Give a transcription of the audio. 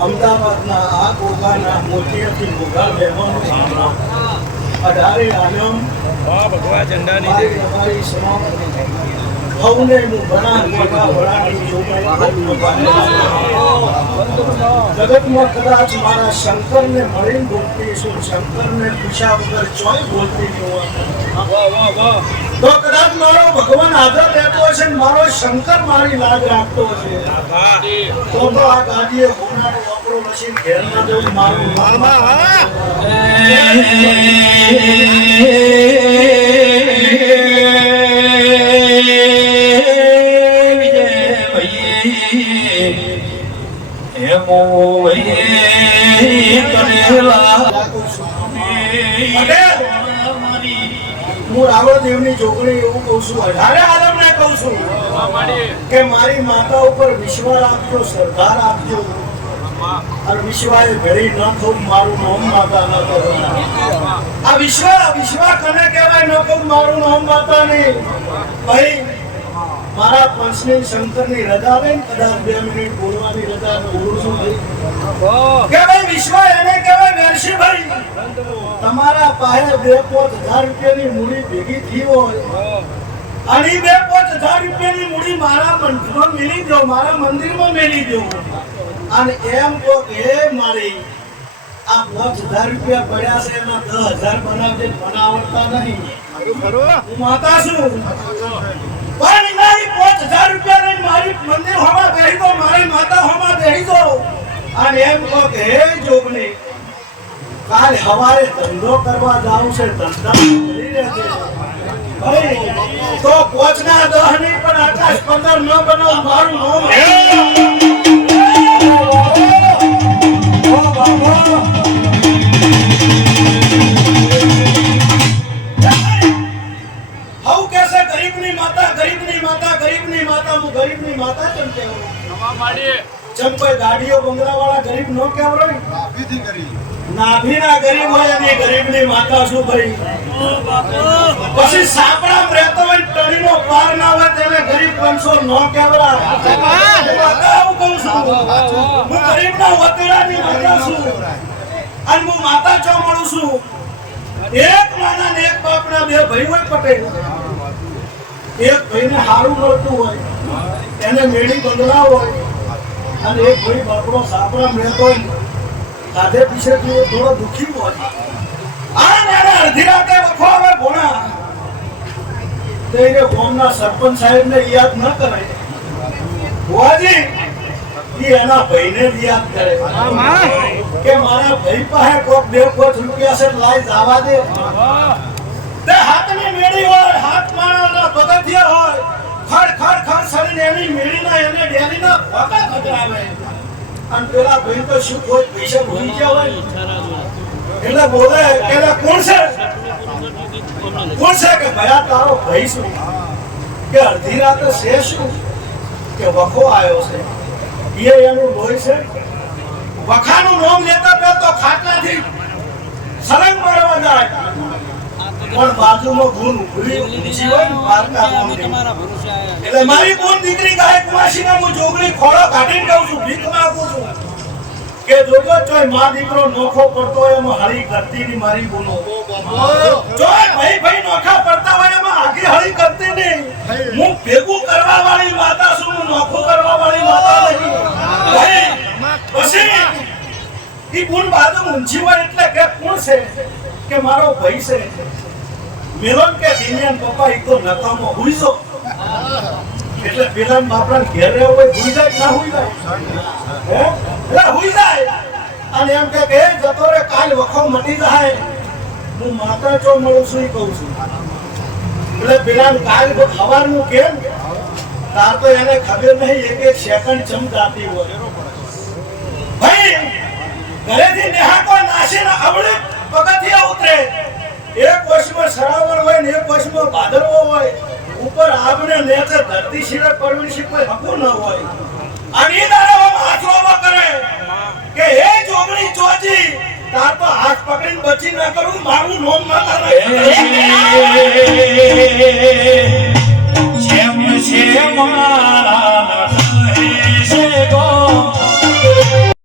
અમદાવાદના આ ગોગાના મોતિયાથી ગોગા મહેમાનો અઢારે આલમ ભગવા ઝંડાની મારી વડાની જગતમાં કદાચ મારા શંકરને મળીને બોલતી છું શંકરને પૂછ્યા વગર ચોય બોલતી નહીં તો કદાચ મારો ભગવાન આદર રહેતો હશે ને મારો શંકર મારી લાજ રાખતો હશે. તો તો આ ગાડીએ હોનારો વાપરો મશીન ઘેર ના જવું મારું મારી માતા ઉપર વિશ્વાસ રાખજો, શ્રદ્ધા રાખજો. અને વિશ્વાએ ભેળી ન થવું, મારું નામ માતા ન કરો. આ વિશ્વા વિશ્વ કને કહેવાય? ન કહું, મારું નામ માતા નહીં. મારા પંચની શંકરની રજા ને કદાચ બે મિનિટ બોલવાની રજા બોલું છું કે વિશ્વ એને કહેવાય વેરશી તમારા પાસે બે પોચ હજાર રૂપિયાની મૂડી ભેગી થઈ હોય. અને બે પોચ હજાર રૂપિયાની મૂડી મારા મંદિરમાં મિલી દો, મારા મંદિરમાં મેલી દો. અને એમ તો કે મારી, આ પાંચ હજાર રૂપિયા પડ્યા છે, એના દસ હજાર બનાવજે બનાવડતા નહીં. હું માતા છું પણ એના ઈ પાંચ હજાર રૂપિયા લઈને મારી મંદિર હોમાં બેહી દો મારી માતા હોમાં બેહી દો અને એમ કહો કે હે જોગણી કાલ હવારે ધંધો કરવા જાવું છે ધંધા. ભાઈ, તો પોચના દહ નહીં પણ આકાશ પંદર ન બનાવ મારું નામ ઓ બાબા. ગરીબની માતા ગરીબની માતા ગરીબની માતા હું ગરીબની માતા કેમ કહેવું જેમ કોઈ ગાડીઓ બંગલાવાળા ગરીબ ન કહેવાય નાભીના ગરીબ હોય અને ગરીબની માતા શું ભાઈ પછી સાપડામાં રહેતો હોય ટણીનો પાર ના હોય તેને ગરીબ પંચો નો કહેવરા હું માતા કહું છું હું ગરીબના વતેડાની માતા છું. અને હું માતા ચો મળું છું. એક માના ને એક બાપના બે ભાઈ હોય પટેલ. એક ભાઈને હારું મળતું હોય એને મેળી બંગલા હોય અને એક ભાઈ બાપડો સાપડામાં મેળતો હોય કાધે પીછે થોડો દુખી હોય આ નાના અડધી રાતે વખો આવે ભોણા. તો એને ગામના સરપંચ સાહેબને યાદ ન કરે ભુવાજી, ઈ એના ભાઈને યાદ કરે. કે મારા ભાઈ પાસે કોક રૂપિયા છે લાઈ જવા દે. તે હાથની હોય, હાથ પગથિયા હોય, ખડ ખડ ભાઈ શું કોઈ પૈસા છે? શું? અડધી રાતે છે શું? કે વખો આવ્યો છે? એ એનું લોહી છે? વખાનું નામ લેતા તો ખાટલાથી સળંગ મારવા જાય. પણ બાજુનો ગુણ ઉભરી ઊંચી પારકા એટલે મારી કોણ દીકરી ગાય કુવાસીને હું જોગણી ખોળો કાઢીને કહું છું ભીખ માંગુ છું. કે જોજો ચોય મા દીકરો નોખો પડતો હોય એમાં હળી કરતી ની મારી ગુનો ચોય ભાઈ ભાઈ નોખા પડતા હોય એમાં આગી હળી કરતી નહીં. હું ભેગું કરવા વાળી માતા છું હું નોખો કરવા વાળી માતા નહીં ભાઈ, પછી ઈ ગુણ બાજુ ઊંચી હોય એટલે કે કોણ છે કે મારો ભાઈ છે. મિલન કે દિનિયાન પપ્પા એ તો નકામો હુઈસો એટલે પેલા બાપડા ઘેર હોય હુઈ જાય ના હુઈ જાય એટલે હુઈ જાય અને એમ કે કે જતો રે કાલ વખો મટી જાય. હું માતા ચો મળું છું કહું છું. એટલે પેલા કાલ સવારનું કેમ? તાર તો એને ખબર નહીં, એક એક સેકન્ડ ચમ જાતી હોય. ભાઈ, ઘરેથી નેહાકો, નાસીને અવળે પગથિયા ઉતરે. એક વર્ષમાં શ્રાવણ હોય ને એક વર્ષમાં ભાદરવો હોય ઉપર આપણે નેચે ધરતી સિવાય પરવીન કોઈ હકું ન હોય અને દાડે આમ હાથ કરે કે હે ચોગણી ચોજી તાર તો હાથ પકડીને બચી ના કરું મારું નોમ ના